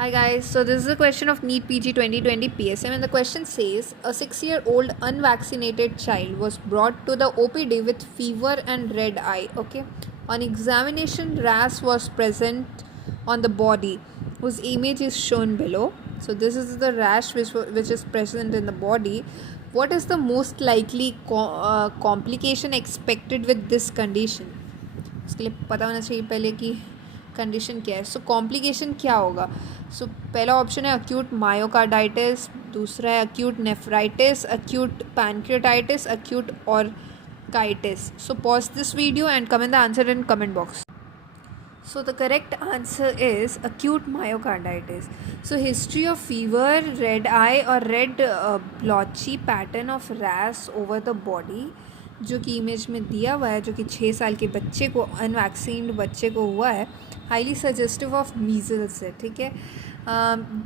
Hi guys, so this is a question of NEET PG 2020 PSM, and the question says a 6-year-old unvaccinated child was brought to the OPD with fever and red eye. Okay, on examination, RAS was present on the body, whose image is shown below. So this is the rash which is present in the body. What is the most likely complication expected with this condition? उसके लिए पता होना चाहिए पहले कि condition क्या है. सो complication क्या होगा. सो पहला ऑप्शन है अक्यूट मायोकार्डाइटिस, दूसरा है acute nephritis, acute pancreatitis, acute orchitis. So pause this video and comment the answer in comment box. So the correct answer is acute myocarditis. So history of fever, red eye or red blotchy pattern of rash over the body जो कि image में दिया हुआ है, जो कि 6 साल के बच्चे को, अनवैक्सीन्ड बच्चे को हुआ है, हाईली सजेस्टिव ऑफ मीजल्स है. ठीक है.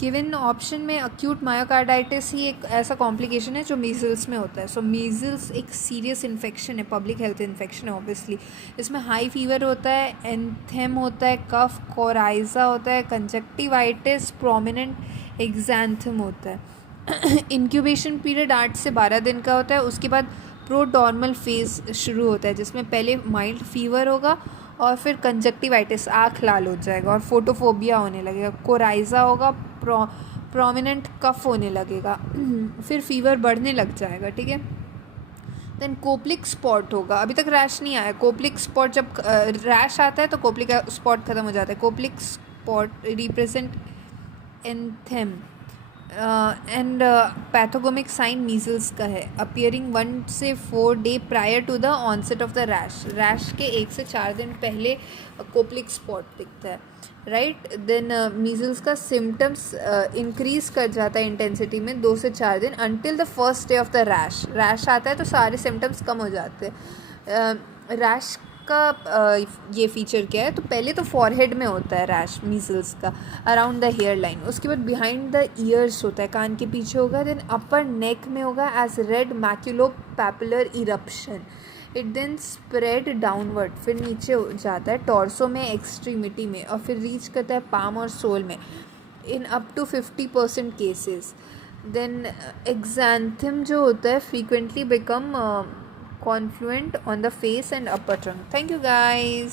गिवन ऑप्शन में अक्यूट मायोकार्डाइटिस ही एक ऐसा कॉम्प्लिकेशन है जो मीजल्स में होता है. सो मीजल्स एक सीरियस इन्फेक्शन है, पब्लिक हेल्थ इन्फेक्शन है ऑब्वियसली. इसमें हाई फीवर होता है, एंथेम होता है, कफ कोराइजा होता है, कंजक्टिवाइटिस, प्रोमिनेंट एक्जेंथम होता है. इंक्यूबेशन पीरियड 8 से 12 दिन का होता है. उसके बाद प्रोडॉर्मल फेज़ शुरू होता है, जिसमें पहले माइल्ड फीवर होगा और फिर कंजक्टिवाइटिस, आँख लाल हो जाएगा और फोटोफोबिया होने लगेगा, कोराइजा होगा, प्रोमिनेंट कफ होने लगेगा, फिर फीवर बढ़ने लग जाएगा. ठीक है. देन कोप्लिक स्पॉट होगा. अभी तक रैश नहीं आया. कोप्लिक स्पॉट, जब रैश आता है तो कोप्लिक स्पॉट ख़त्म हो जाता है. Koplik spot represent exanthem and pathognomonic sign measles का है, अपियरिंग 1 से 4 day prior to the onset of the rash. Rash के 1 से 4 दिन पहले कोप्लिक स्पॉट दिखता है. राइट. देन मीजल्स का सिम्टम्स इंक्रीज कर जाता है इंटेंसिटी में 2 से 4 दिन, until the first day of the rash. Rash आता है तो सारे सिम्टम्स कम हो जाते हैं. रैश का ये फीचर क्या है, तो पहले तो फॉरहेड में होता है रैश मीजल्स का, अराउंड द हेयर लाइन. उसके बाद बिहाइंड द ईयर्स होता है, कान के पीछे होगा. देन अपर नेक में होगा as red maculopapular eruption. It then spread downward, फिर नीचे हो जाता है टॉर्सो में, एक्सट्रीमिटी में, और फिर रीच करता है पाम और सोल में in up to 50% cases. Then exanthem जो होता है frequently become confluent on the face and upper trunk. Thank you guys.